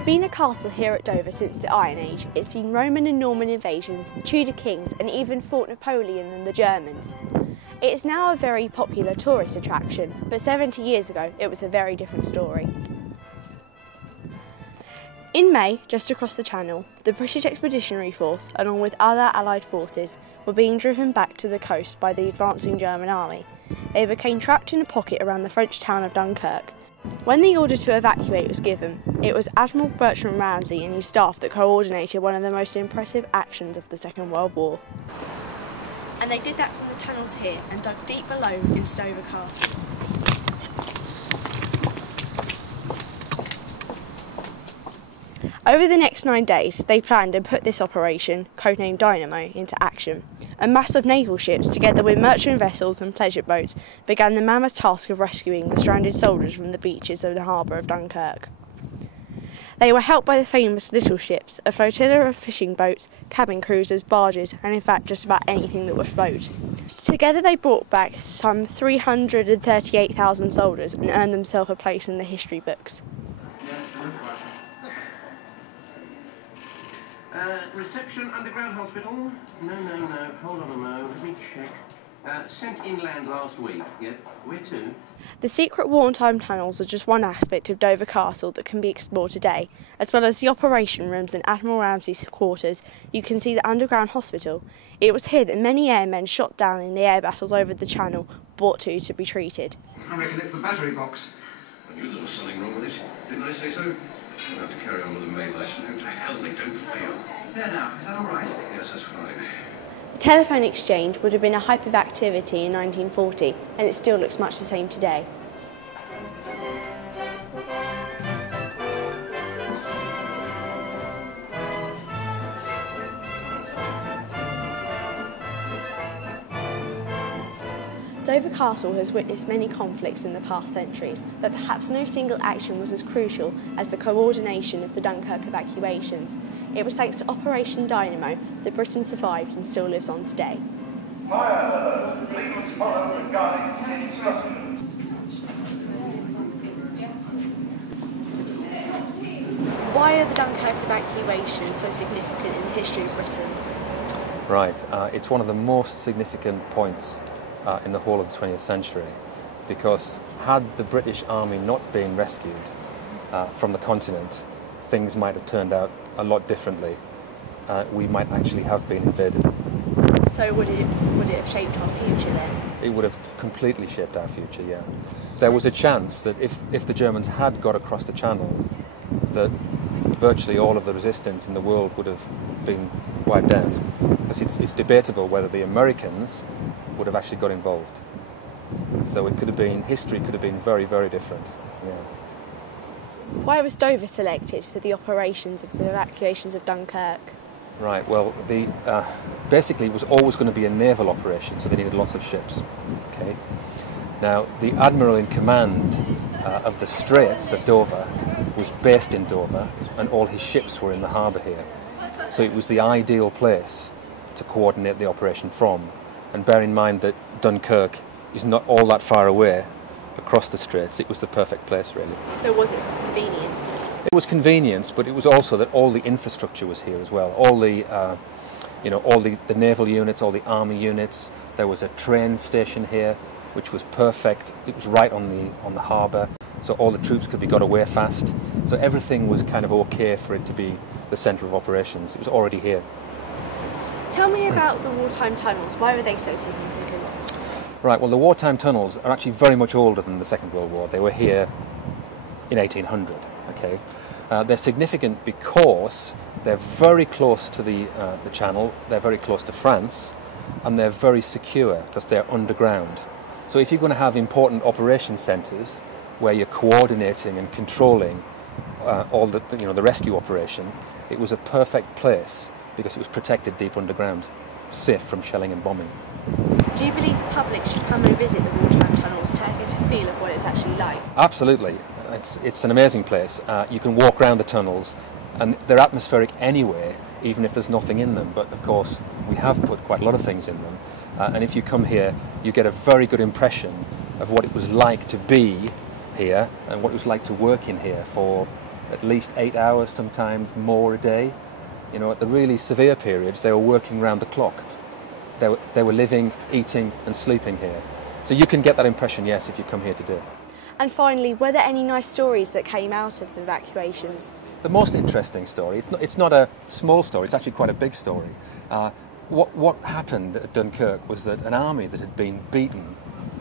There's been a castle here at Dover since the Iron Age. It's seen Roman and Norman invasions, Tudor kings, and even fought Napoleon and the Germans. It is now a very popular tourist attraction, but 70 years ago it was a very different story. In May, just across the Channel, the British Expeditionary Force, along with other Allied forces, were being driven back to the coast by the advancing German army. They became trapped in a pocket around the French town of Dunkirk. When the order to evacuate was given, it was Admiral Bertram Ramsay and his staff that coordinated one of the most impressive actions of the Second World War. And they did that from the tunnels here and dug deep below into Dover Castle. Over the next 9 days, they planned and put this operation, codenamed Dynamo, into action. A mass of naval ships, together with merchant vessels and pleasure boats, began the mammoth task of rescuing the stranded soldiers from the beaches of the harbour of Dunkirk. They were helped by the famous little ships, a flotilla of fishing boats, cabin cruisers, barges, and in fact just about anything that would float. Together they brought back some 338,000 soldiers and earned themselves a place in the history books. Reception, Underground Hospital? No, hold on a moment, let me check. Sent inland last week, yep, where to? The secret wartime tunnels are just one aspect of Dover Castle that can be explored today. As well as the operation rooms and Admiral Ramsay's quarters, you can see the underground hospital. It was here that many airmen shot down in the air battles over the Channel, brought to be treated. I reckon it's the battery box. I knew there was something wrong with it, didn't I say so? I'll have to carry on with the main lesson. Hope to hell they don't fail. There now, is that all right? Yes, that's fine. The telephone exchange would have been a hype of activity in 1940, and it still looks much the same today. Dover Castle has witnessed many conflicts in the past centuries, but perhaps no single action was as crucial as the coordination of the Dunkirk evacuations. It was thanks to Operation Dynamo that Britain survived and still lives on today. Fire! Please follow the guiding instructions. Why are the Dunkirk evacuations so significant in the history of Britain? Right, it's one of the most significant points in the whole of the 20th century, because had the British Army not been rescued from the continent, things might have turned out a lot differently. We might actually have been invaded. So would it have shaped our future then? It would have completely shaped our future, yeah. There was a chance that if the Germans had got across the Channel, that virtually all of the resistance in the world would have been wiped out. Because it's debatable whether the Americans would have actually got involved. So it could have been, history could have been very, very different. Yeah. Why was Dover selected for the operations of the evacuations of Dunkirk? Right, well, basically it was always going to be a naval operation, so they needed lots of ships. Okay. Now, the admiral in command of the Straits at Dover was based in Dover, and all his ships were in the harbour here. So it was the ideal place to coordinate the operation from. And bear in mind that Dunkirk is not all that far away across the Straits. It was the perfect place, really. So was it for convenience? It was convenience, but it was also that all the infrastructure was here as well. All the, all the naval units, all the army units. There was a train station here, which was perfect. It was right on the harbour, so all the troops could be got away fast. So everything was kind of okay for it to be the centre of operations. It was already here. Tell me about the wartime tunnels. Why were they so significant? Right, well, the wartime tunnels are actually very much older than the Second World War. They were here in 1800, okay? They're significant because they're very close to the Channel, they're very close to France, and they're very secure because they're underground. So if you're going to have important operation centres where you're coordinating and controlling all the rescue operation, it was a perfect place because it was protected deep underground, safe from shelling and bombing. Do you believe the public should come and visit the wartime tunnels to get a feel of what it's actually like? Absolutely. It's an amazing place. You can walk around the tunnels, and they're atmospheric anyway, even if there's nothing in them. But of course, we have put quite a lot of things in them. And if you come here, you get a very good impression of what it was like to be here and what it was like to work in here for at least 8 hours, sometimes more a day. You know, at the really severe periods, they were working round the clock. They were living, eating and sleeping here. So you can get that impression, yes, if you come here today. And finally, were there any nice stories that came out of the evacuations? The most interesting story, it's not a small story, it's actually quite a big story. What happened at Dunkirk was that an army that had been beaten,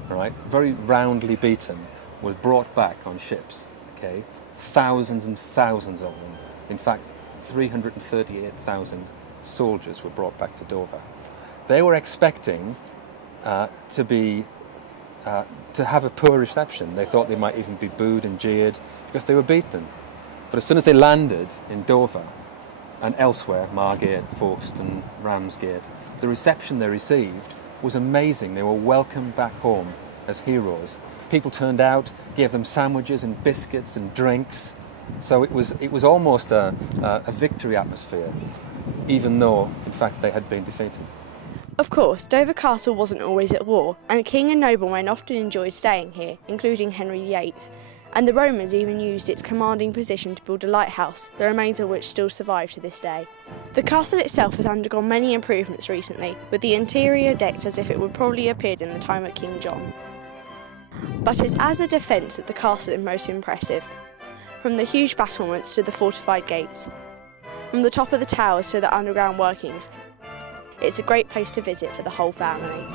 right, very roundly beaten, was brought back on ships, okay? Thousands and thousands of them. In fact, 338,000 soldiers were brought back to Dover. They were expecting to have a poor reception. They thought they might even be booed and jeered because they were beaten. But as soon as they landed in Dover and elsewhere, Margate, Folkestone, Ramsgate, the reception they received was amazing. They were welcomed back home as heroes. People turned out, gave them sandwiches and biscuits and drinks. So it was almost a victory atmosphere, even though, in fact, they had been defeated. Of course, Dover Castle wasn't always at war, and king and noblemen often enjoyed staying here, including Henry VIII. And the Romans even used its commanding position to build a lighthouse, the remains of which still survive to this day. The castle itself has undergone many improvements recently, with the interior decked as if it would probably have appeared in the time of King John. But it's as a defence that the castle is most impressive. From the huge battlements to the fortified gates, from the top of the towers to the underground workings, it's a great place to visit for the whole family.